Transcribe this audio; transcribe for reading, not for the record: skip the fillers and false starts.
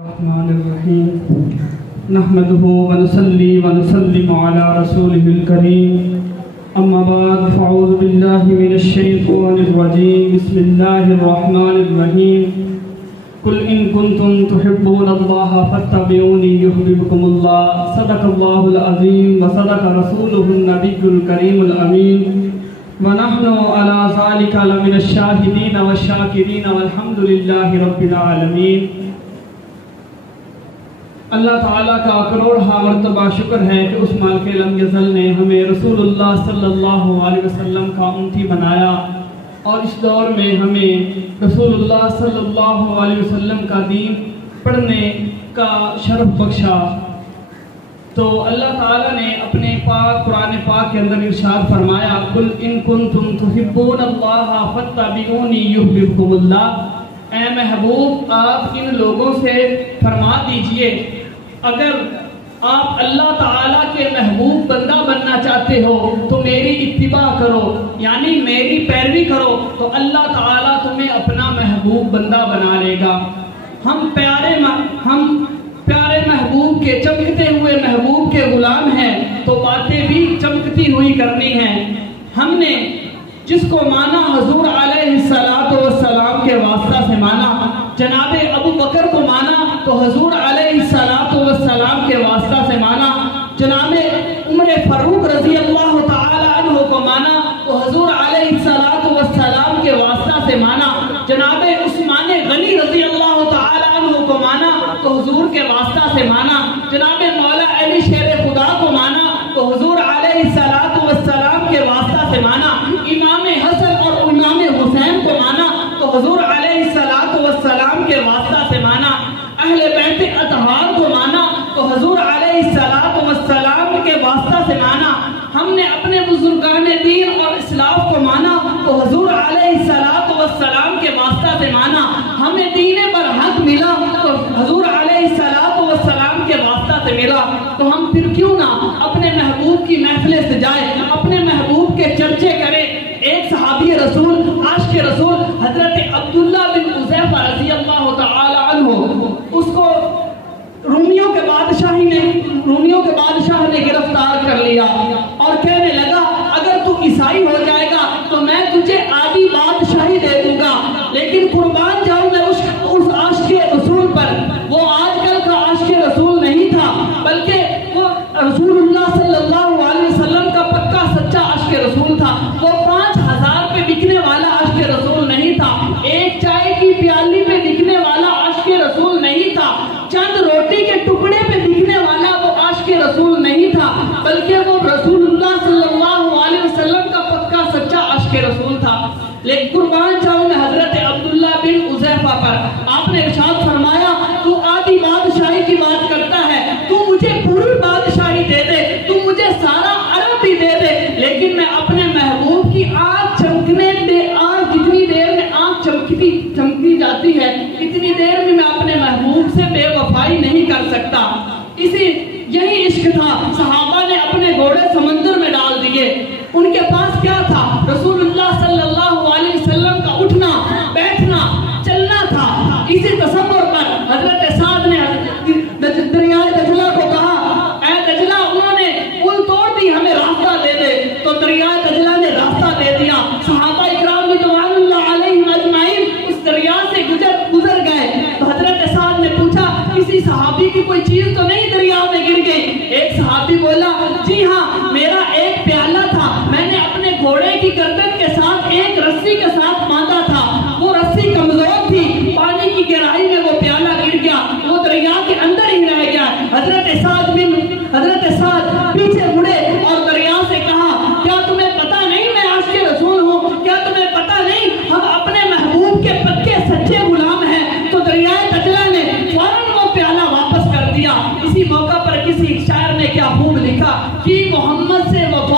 الرحمن الرحیم نحمده ونصلي ونسلم على رسوله الكريم اما بعد فاعوذ بالله من الشیطان الرجیم بسم اللہ الرحمن الرحیم قل ان کنتم تحبون اللہ فاتبعونی یحببکم اللہ صدق اللہ العظیم وصدق رسولہ النبی الکریم الامین ونحن على ذلك لمن الشاہدین والشاکرین والحمد للہ رب العالمین۔ اللہ تعالیٰ کا کروڑہا مرتبہ شکر ہے کہ اس مالک لم یزل نے ہمیں رسول اللہ صلی اللہ علیہ وسلم کا امتی بنایا اور اس دور میں ہمیں رسول اللہ صلی اللہ علیہ وسلم کا دین پڑھنے کا شرف بخشا۔ تو اللہ تعالیٰ نے اپنے پاک قرآن پاک کے اندر ارشاد فرمایا قل ان کنتم تحبون اللہ فاتبعونی یحببکم اللہ۔ اے محبوب آپ ان لوگوں سے فرما دیجئے اگر آپ اللہ تعالیٰ کے محبوب بندہ بننا چاہتے ہو تو میری اتباع کرو، یعنی میری پیروی کرو تو اللہ تعالیٰ تمہیں اپنا محبوب بندہ بنا لے گا۔ ہم پیارے محبوب کے چمکتے ہوئے محبوب کے غلام ہیں تو باتیں بھی چمکتی ہوئی کرنی ہیں۔ ہم نے جس کو مانا حضور علیہ السلام کے واسطہ سے مانا، جناب ابو بکر کو مانا تو حضور علیہ السلام کے واسطہ سے مانا، جناب عمر فاروق رضی اللہ تعالی عنہ کو مانا تو حضور علیہ السلام کے واسطہ سے مانا، جناب عثمان غنی رضی اللہ تعالی عنہ کو مانا تو حضور کے واسطہ سے مانا، جناب مولا علی شیر خدا کو مانا تو حضور علیہ السلام کے واسطہ سے مانا، امام حسن اور امام حسین کو مانا تو حضور علیہ السلام کے واسطہ سے مانا، اہل بیت اطہار کو مانا تو حضور علیہ السلام کے واسطہ سے مانا۔ ہم نے اپنے بزرگان دین اور اسلاف کو مانا تو حضور علیہ السلام کے واسطہ سے مانا۔ ہمیں دین پر حق ملا تو حضور علیہ السلام کے واسطہ سے ملا۔ تو ہم پھر کیوں نہ اپنے محبوب کی محفلیں سجائے، اپنے محبوب کے چرچے کریں۔ ایک صحابی رسول عاشق رسول حضرت عبداللہ بن حذیفہ رضی اللہ تعالی عنہ، اس کو رومیوں کے بادشاہ نے گرفتار کر لیا اور کہنے لگا اگر تو عیسائی ہو جائے گا تو میں تجھے آدھی بادشاہی دے دوں گا، لیکن قربان جاؤں میں اس عاشق رسول پر۔ وہ آج کل کا عاشق رسول نہیں تھا بلکہ وہ رسول اللہ صلی اللہ علیہ وسلم کا پکا سچا عاشق رسول تھا۔ وہ 5000 پہ بکنے والا عاشق رسول نہیں تھا، ایک چائے کی پیالی پہ بکنے والا عاشق رسول نہیں تھا، چند روٹی کے ٹکڑے پہ بکنے والا وہ عاشق رسول نہیں تھا، بلکہ وہ رسول اللہ صلی اللہ علیہ وسلم کا پکا سچا عاشق رسول تھا۔ لیکن قربان جاؤں میں حضرت عبداللہ بن حذیفہ پر آپ نے ارشاد فرمایا تو آدھی بادشاہی کی بات کرتا ہے، تو مجھے پوری بادشاہی دے دے، تو مجھے سارا عرب بھی دے دے، لیکن میں اپنے محبوب کی آنکھ چمکنے دے، آنکھ جتنی دیر میں آنکھ چمکتی جاتی ہے اتنی دیر میں اپنے محبوب سے بے وفائی نہیں کر سکتا۔ یہی عشق تھا، صحابہ نے اپنے گھوڑے سمندر میں ڈال دیے۔ ان کے پاس کیا تھا؟ رسول اللہ صلی اللہ علیہ وسلم کا اٹھنا بیٹھنا چلنا تھا۔ اسی تصور پر حضرت سعد نے دریائے دجلہ کو کہا اے دجلہ انہوں نے پل توڑ دی، ہمیں راستہ دے دے، تو دریائے دجلہ نے راستہ دے دیا۔ صحابہ اکرام رضوان اللہ علیہم اجمعین اس دریا سے گزر گئے تو حضرت سعد نے پوچھا کسی صحابی کی کوئی چیز تو نہیں دریا میں گر گئی؟ ایک صحابی بولا جی ہاں، میرا ایک پیالہ تھا، میں نے اپنے گھوڑے کی گردن کے ساتھ ایک رسی کے ساتھ باندھا تھا، وہ رسی کمزور تھی، پانی کی گہرائی میں وہ پیالہ گر گیا، وہ دریا کے اندر ہی رہ گیا۔ حضرت سعد پیچھے مڑے اور دریا سے کہا کیا تمہیں پتا نہیں میں عاشق رسول ہوں؟ کیا تمہیں پتا نہیں ہم اپنے محبوب کے پکے سچے غلام ہیں؟ تو دریائے دجلہ نے فوراً وہ پیالہ واپس کر دیا۔ اسی موقع پر کسی شاعر نے کیا خوب لکھا کہ محمد سے وفا